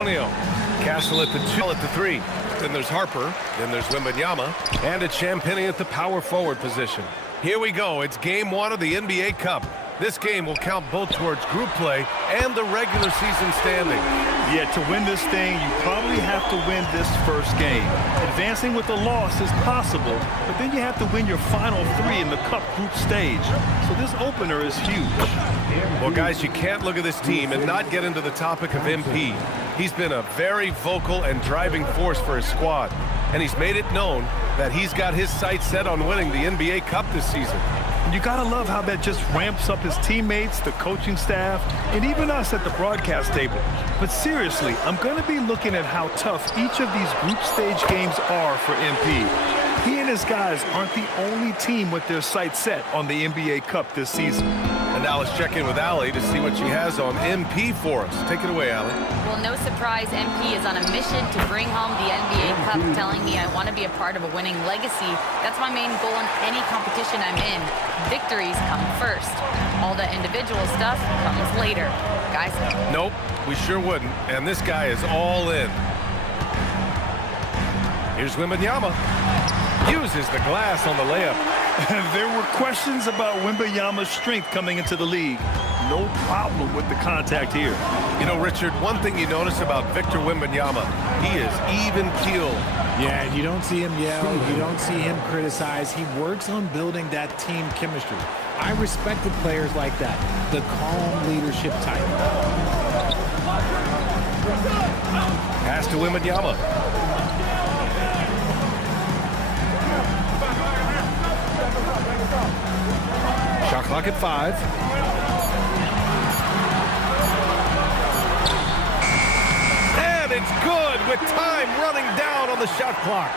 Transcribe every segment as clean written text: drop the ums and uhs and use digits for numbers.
Castle at the 2, at the 3. Then there's Harper. Then there's Wembanyama. And it's Champagnie at the power forward position. Here we go. It's game 1 of the NBA Cup. This game will count both towards group play and the regular season standing. Yeah, to win this thing, you probably have to win this first game. Advancing with a loss is possible, but then you have to win your final 3 in the Cup group stage. So this opener is huge. Well, guys, you can't look at this team and not get into the topic of MP. He's been a very vocal and driving force for his squad, and he's made it known that he's got his sights set on winning the NBA Cup this season. You gotta love how that just ramps up his teammates, the coaching staff, and even us at the broadcast table. But seriously, I'm gonna be looking at how tough each of these group stage games are for MP. He and his guys aren't the only team with their sights set on the NBA Cup this season. And now let's check in with Allie to see what she has on MP for us. Take it away, Allie. Well, no surprise, MP is on a mission to bring home the NBA Cup, telling me I want to be a part of a winning legacy. That's my main goal in any competition I'm in. Victories come first. All the individual stuff comes later. Guys? Nope, we sure wouldn't. And this guy is all in. Here's Wembanyama. Uses the glass on the layup. There were questions about Wembanyama's strength coming into the league. No problem with the contact here. You know, Richard, one thing you notice about Victor Wembanyama, he is even-keeled. Yeah, you don't see him yell. You don't see him criticize. He works on building that team chemistry. I respect the players like that, the calm leadership type. Pass to Wembanyama. Shot clock at 5. And it's good with time running down on the shot clock.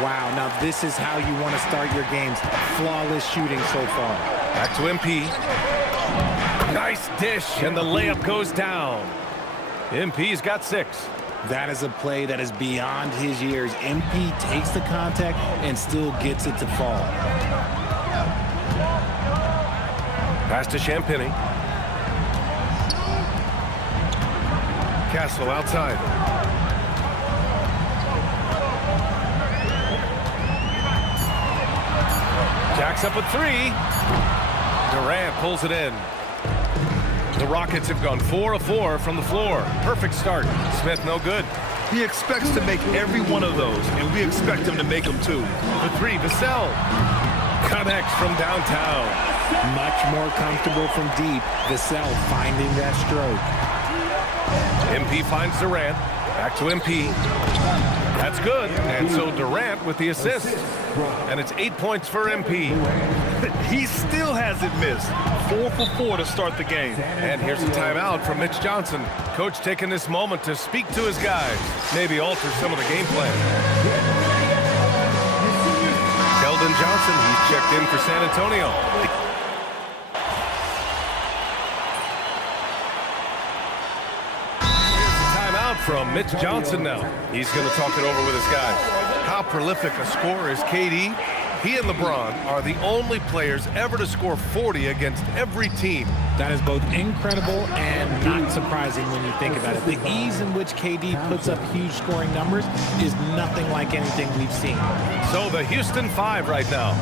Wow, now this is how you want to start your games. Flawless shooting so far. Back to MP. Nice dish, and the layup goes down. MP's got 6. That is a play that is beyond his years. MP takes the contact and still gets it to fall. Pass to Champagnie. Castle outside. Jacks up a 3. Durant pulls it in. The Rockets have gone 4 of 4 from the floor. Perfect start. Smith no good. He expects to make every one of those, and we expect him to make them too. The 3, Vassell. Connects from downtown. Much more comfortable from deep. Vassell finding that stroke. MP finds Durant. Back to MP. That's good. And so Durant with the assist. And it's 8 points for MP. He still hasn't missed. 4 for 4 to start the game. And here's a timeout from Mitch Johnson. Coach taking this moment to speak to his guys. Maybe alter some of the game plan. Keldon Johnson, he's checked in for San Antonio. From Mitch Johnson now. He's going to talk it over with his guys. How prolific a scorer is KD? He and LeBron are the only players ever to score 40 against every team. That is both incredible and not surprising when you think about it. The ease in which KD puts up huge scoring numbers is nothing like anything we've seen. So the Houston 5 right now.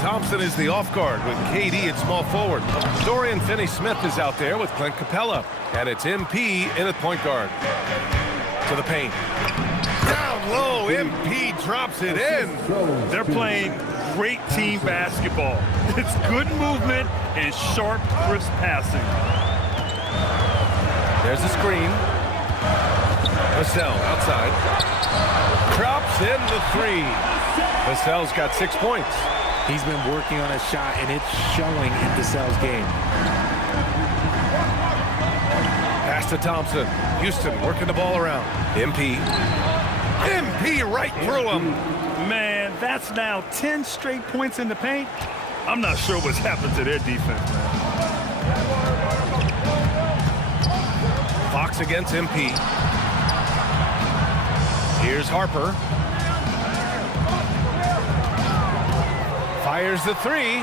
Thompson is the off guard with KD at small forward. Dorian Finney-Smith is out there with Clint Capella. And it's MP in at point guard. To the paint. Down low, MP drops it in. They're playing great team basketball. It's good movement and sharp, crisp passing. There's a screen. Vassell outside. Drops in the 3. Vassell's got 6 points. He's been working on a shot, and it's showing in Vassell's game. Pass to Thompson. Houston working the ball around. MP. MP right through him. Man, that's now 10 straight points in the paint. I'm not sure what's happened to their defense, man. Fox against MP. Here's Harper. Fires the 3.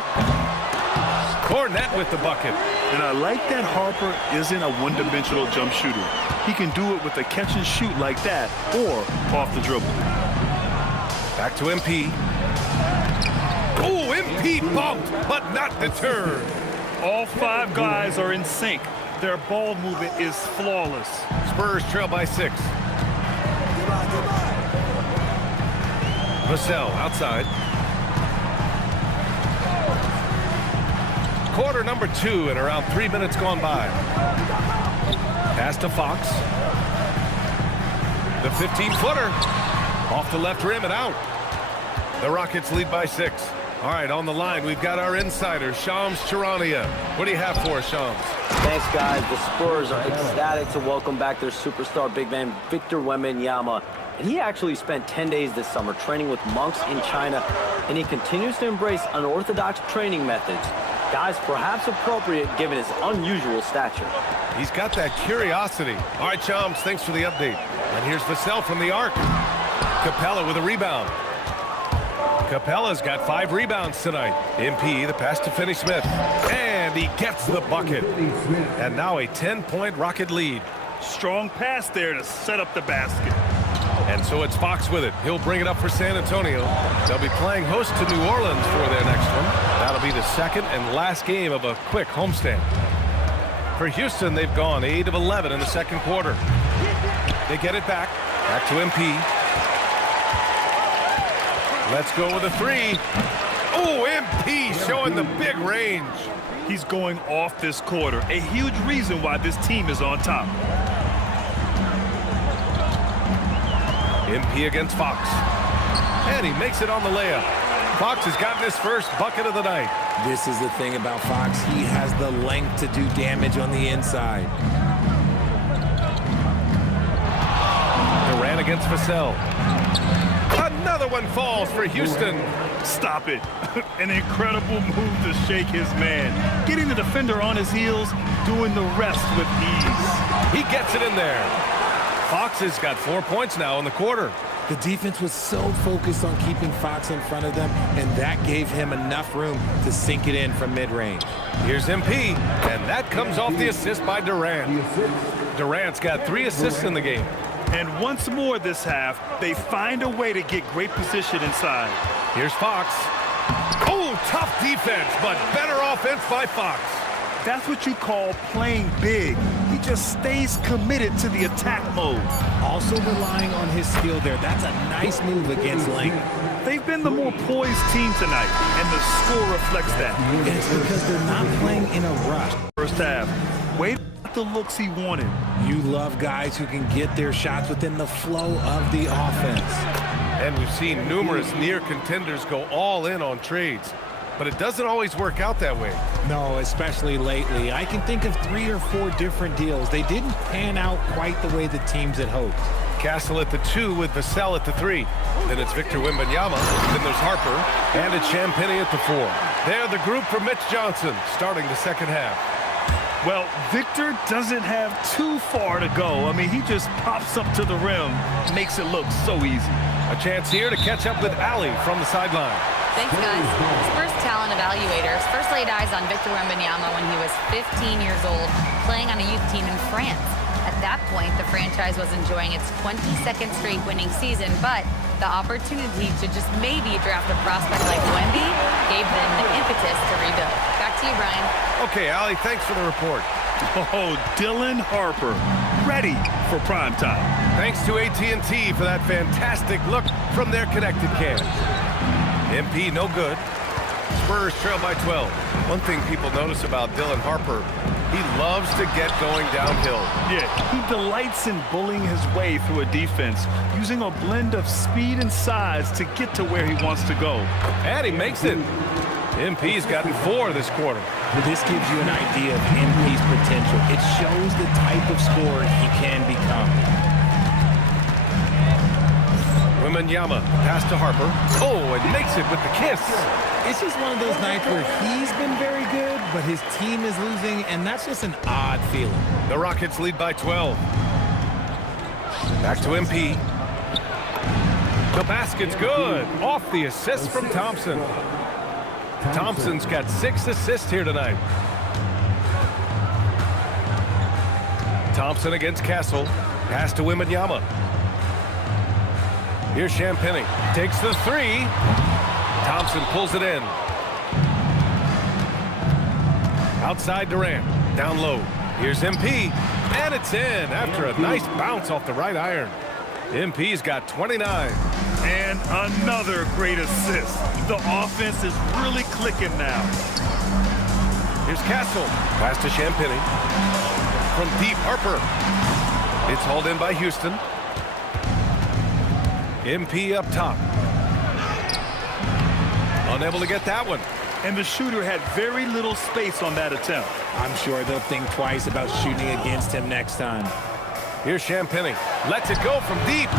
Cornette with the bucket. And I like that Harper isn't a one-dimensional jump shooter. He can do it with a catch and shoot like that or off the dribble. Back to MP. Oh, MP bumped, but not deterred. All 5 guys are in sync. Their ball movement is flawless. Spurs trail by 6. Vassell outside. Quarter number 2 and around 3 minutes gone by. Pass to Fox. The 15-footer. Off the left rim and out. The Rockets lead by 6. All right, on the line, we've got our insider, Shams Charania. What do you have for us, Shams? Thanks, guys. The Spurs are ecstatic to welcome back their superstar big man, Victor Wembanyama. And he actually spent 10 days this summer training with monks in China, and he continues to embrace unorthodox training methods. Guys, perhaps appropriate given his unusual stature. He's got that curiosity. All right, Shams, thanks for the update. And here's Vassell from the arc. Capella with a rebound. Capella's got 5 rebounds tonight. MP, the pass to Finney-Smith. And he gets the bucket. And now a 10-point Rocket lead. Strong pass there to set up the basket. And so it's Fox with it. He'll bring it up for San Antonio. They'll be playing host to New Orleans for their next one. That'll be the second and last game of a quick homestand. For Houston, they've gone 8 of 11 in the second quarter. They get it back. Back to MP. Let's go with a 3. Oh, MP showing the big range. He's going off this quarter. A huge reason why this team is on top. MP against Fox. And he makes it on the layup. Fox has gotten his first bucket of the night. This is the thing about Fox. He has the length to do damage on the inside. Durant against Vassell. Another one falls for Houston. Stop it. An incredible move to shake his man. Getting the defender on his heels, doing the rest with ease. He gets it in there. Fox has got 4 points now in the quarter. The defense was so focused on keeping Fox in front of them, and that gave him enough room to sink it in from mid-range. Here's MP, and that comes off the assist by Durant. Durant's got 3 assists in the game. And once more this half, they find a way to get great position inside. Here's Fox. Oh, tough defense, but better offense by Fox. That's what you call playing big. He just stays committed to the attack mode. Also relying on his skill there. That's a nice move against length. They've been the more poised team tonight, and the score reflects that. And it's because they're not playing in a rush. First half, wait the looks he wanted. You love guys who can get their shots within the flow of the offense. And we've seen numerous near contenders go all in on trades. But it doesn't always work out that way. No, especially lately. I can think of 3 or 4 different deals. They didn't pan out quite the way the teams had hoped. Castle at the 2 with Vassell at the 3. Then it's Victor Wembanyama. Then there's Harper. And it's Champagnie at the 4. They're the group for Mitch Johnson starting the second half. Well, Victor doesn't have too far to go. I mean, he just pops up to the rim, makes it look so easy. A chance here to catch up with Ali from the sideline. Thanks, guys. Spurs talent evaluators first laid eyes on Victor Wembanyama when he was 15 years old, playing on a youth team in France. At that point, the franchise was enjoying its 22nd straight winning season, but the opportunity to just maybe draft a prospect like Wemby gave them the impetus to rebuild. Back to you, Brian. Okay, Ali, thanks for the report. Oh, Dylan Harper, ready for prime time. Thanks to AT&T for that fantastic look from their connected cam. MP no good. Spurs trail by 12. One thing people notice about Dylan Harper, he loves to get going downhill. Yeah, he delights in bullying his way through a defense, using a blend of speed and size to get to where he wants to go. And he makes it. MP's gotten 4 this quarter. This gives you an idea of MP's potential. It shows the type of scorer he can become. Wembanyama, pass to Harper. Oh, and makes it with the kiss. It's just one of those nights where he's been very good, but his team is losing, and that's just an odd feeling. The Rockets lead by 12. Back to MP. The basket's good. Off the assist from Thompson. Thompson's got 6 assists here tonight. Thompson against Castle. Pass to Wembanyama. Here's Champagnie. Takes the three. Thompson pulls it in. Outside Durant. Down low. Here's MP. And it's in after a nice bounce off the right iron. MP's got 29. And another great assist. The offense is really clicking now. Here's Castle. Pass to Champagnie. From deep, Harper. It's hauled in by Houston. MP up top. Unable to get that one. And the shooter had very little space on that attempt. I'm sure they'll think twice about shooting against him next time. Here's Champagnie. Lets it go from deep.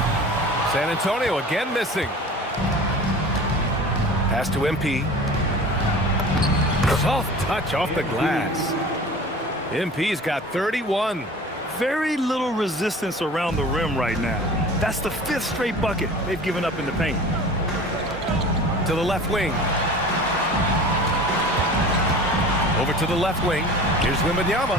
San Antonio again missing. Pass to MP. Soft touch off the glass. MP's got 31. Very little resistance around the rim right now. That's the 5th straight bucket they've given up in the paint. To the left wing. Over to the left wing. Here's Wembanyama.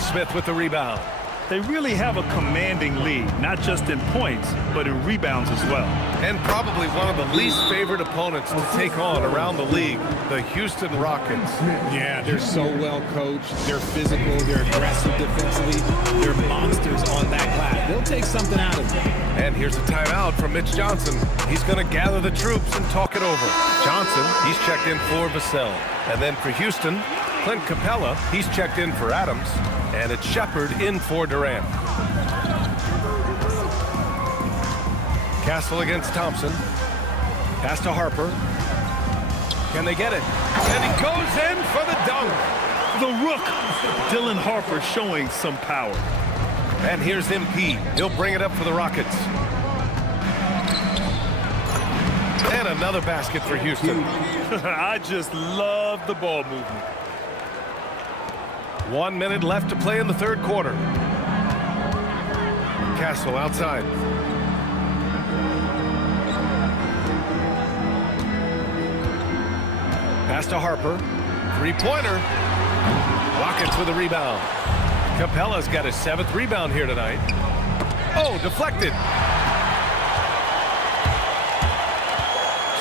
Smith with the rebound. They really have a commanding lead, not just in points, but in rebounds as well. And probably one of the least favored opponents to take on around the league, the Houston Rockets. Yeah, they're so well coached. They're physical. They're aggressive defensively. They're monsters on that glass. They'll take something out of them. And here's a timeout from Mitch Johnson. He's going to gather the troops and talk it over. Johnson, he's checked in for Vassell. And then for Houston, Clint Capella, he's checked in for Adams. And it's Shepard in for Durant. Castle against Thompson. Pass to Harper. Can they get it? And he goes in for the dunk. The rook, Dylan Harper, showing some power. And here's MP. He'll bring it up for the Rockets. And another basket for Houston. I just love the ball movement. 1 minute left to play in the third quarter. Castle outside. Pass to Harper. Three-pointer. Rockets with a rebound. Capella's got his 7th rebound here tonight. Oh, deflected.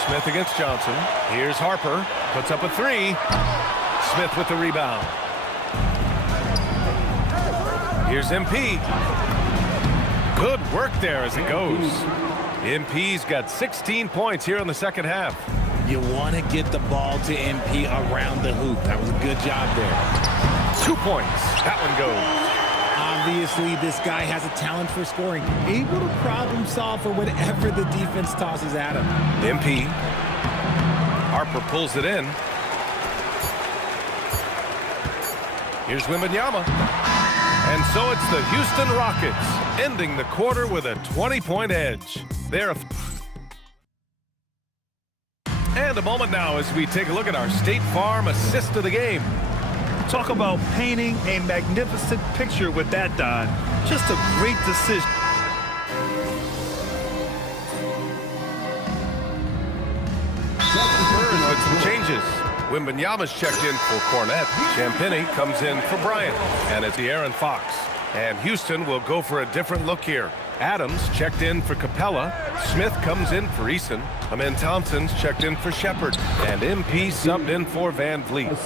Smith against Johnson. Here's Harper. Puts up a three. Smith with the rebound. Here's MP. Good work there as it goes. MP's got 16 points here in the second half. You want to get the ball to MP around the hoop. That was a good job there. 2 points. That one goes. Obviously, this guy has a talent for scoring. Able to problem solve for whatever the defense tosses at him. MP. Harper pulls it in. Here's Wembanyama. And so it's the Houston Rockets ending the quarter with a 20-point edge. And a moment now as we take a look at our State Farm assist of the game. Talk about painting a magnificent picture with that, Don. Just a great decision. Spurs with some changes. Wembanyama's checked in for Cornette. Champagnie comes in for Bryant. And it's the Aaron Fox. And Houston will go for a different look here. Adams checked in for Capella. Smith comes in for Eason. Amen Thompson's checked in for Shepard. And MP subbed in for Van Vliet.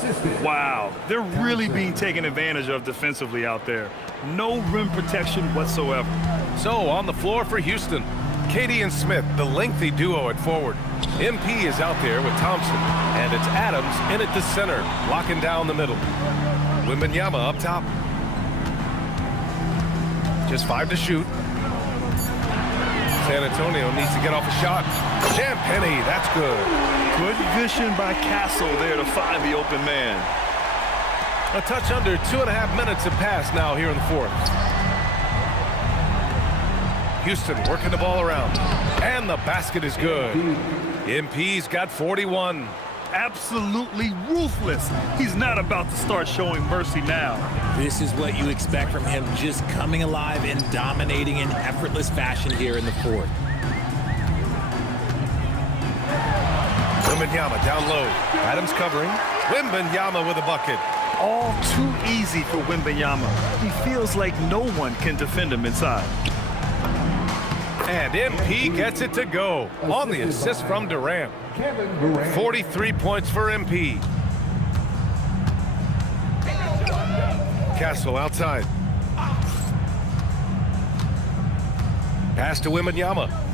Wow, they're really being taken advantage of defensively out there. No rim protection whatsoever. So on the floor for Houston, KD and Smith, the lengthy duo at forward. MP is out there with Thompson. And it's Adams in at the center, locking down the middle. Wembanyama up top. Just 5 to shoot. San Antonio needs to get off a shot. Champagnie, that's good. Good vision by Castle there to find the open man. A touch under 2.5 minutes have passed now here in the fourth. Houston working the ball around. And the basket is good. MP's got 41. Absolutely ruthless. He's not about to start showing mercy now. This is what you expect from him, just coming alive and dominating in effortless fashion here in the fourth. Wembanyama down low. Adams covering. Wembanyama with a bucket. all too easy for Wembanyama. He feels like no one can defend him inside. And MP gets it to go on the assist from Durant. 43 points for MP. Castle outside. Pass to Wembanyama.